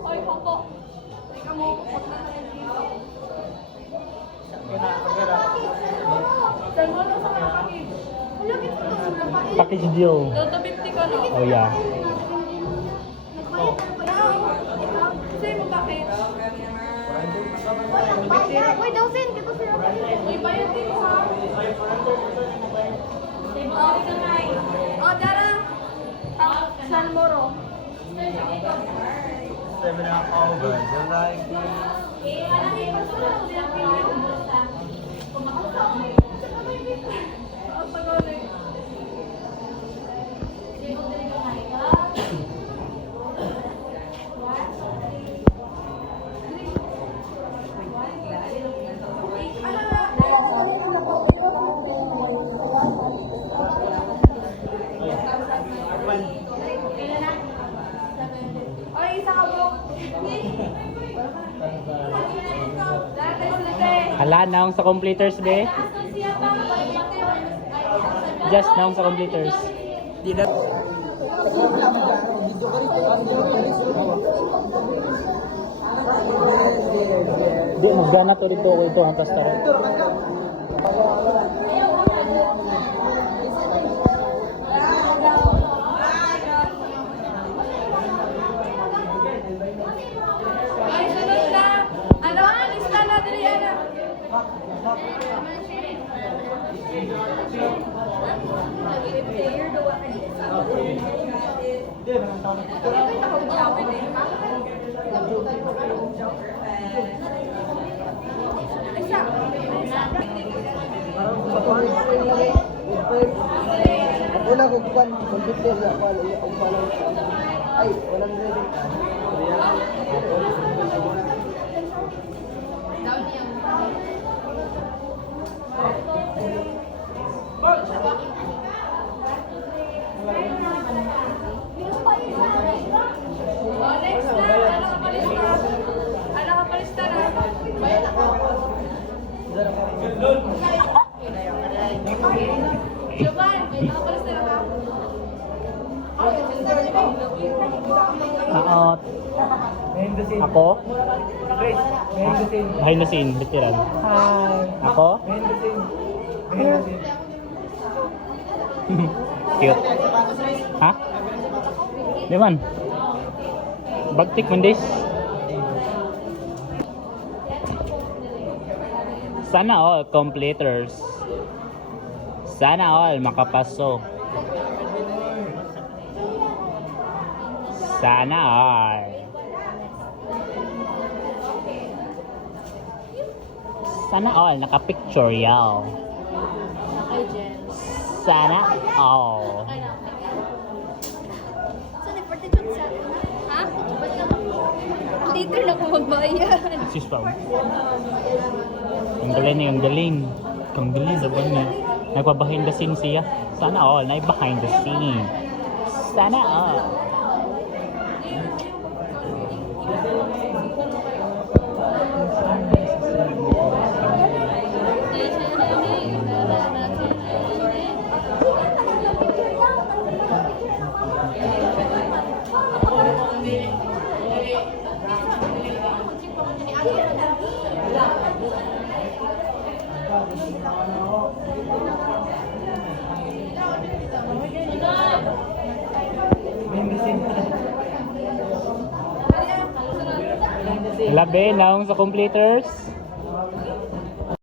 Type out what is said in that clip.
Oy, Popo. Teka mo, pupot na tayo dito. Saan mo lang sa kapatid? Package deal. Toto 50 ka na. Oh yeah. Sa'yo mo package. Wait, Dawson, kita sila. Uy, bayad dito ha. Oh, Dara. San Moro. 7.5 over. Oy, isa ka bro. Hala, naong sa completers be. Just naong sa completers. Di na. Di, magdana to dito ko ito ang tastara. Ay, sunod na. Ano, lista na dili ana. Wala ko kuan, computer ya wala ang pala. Ay, walang ready. Oh, next na. Ano ka palista? Ano ka palista na? Jovan, nakapalista na ka? Ako. Ako? Behind the scene, bitiran. Ako? Cute. Ha? Di man. Bagtik man dis. Sana all completers. Sana all makapasok. Sana all. Sana all nakapicture yaw. Sana all. Ha? Later na ko magbayad. Sis pa. Ang galing niya, ang galing. Ang galing, daban niya. Nagpa-behind the scene siya. Sana all, behind the scene. Sana all. Labi, naong sa completers.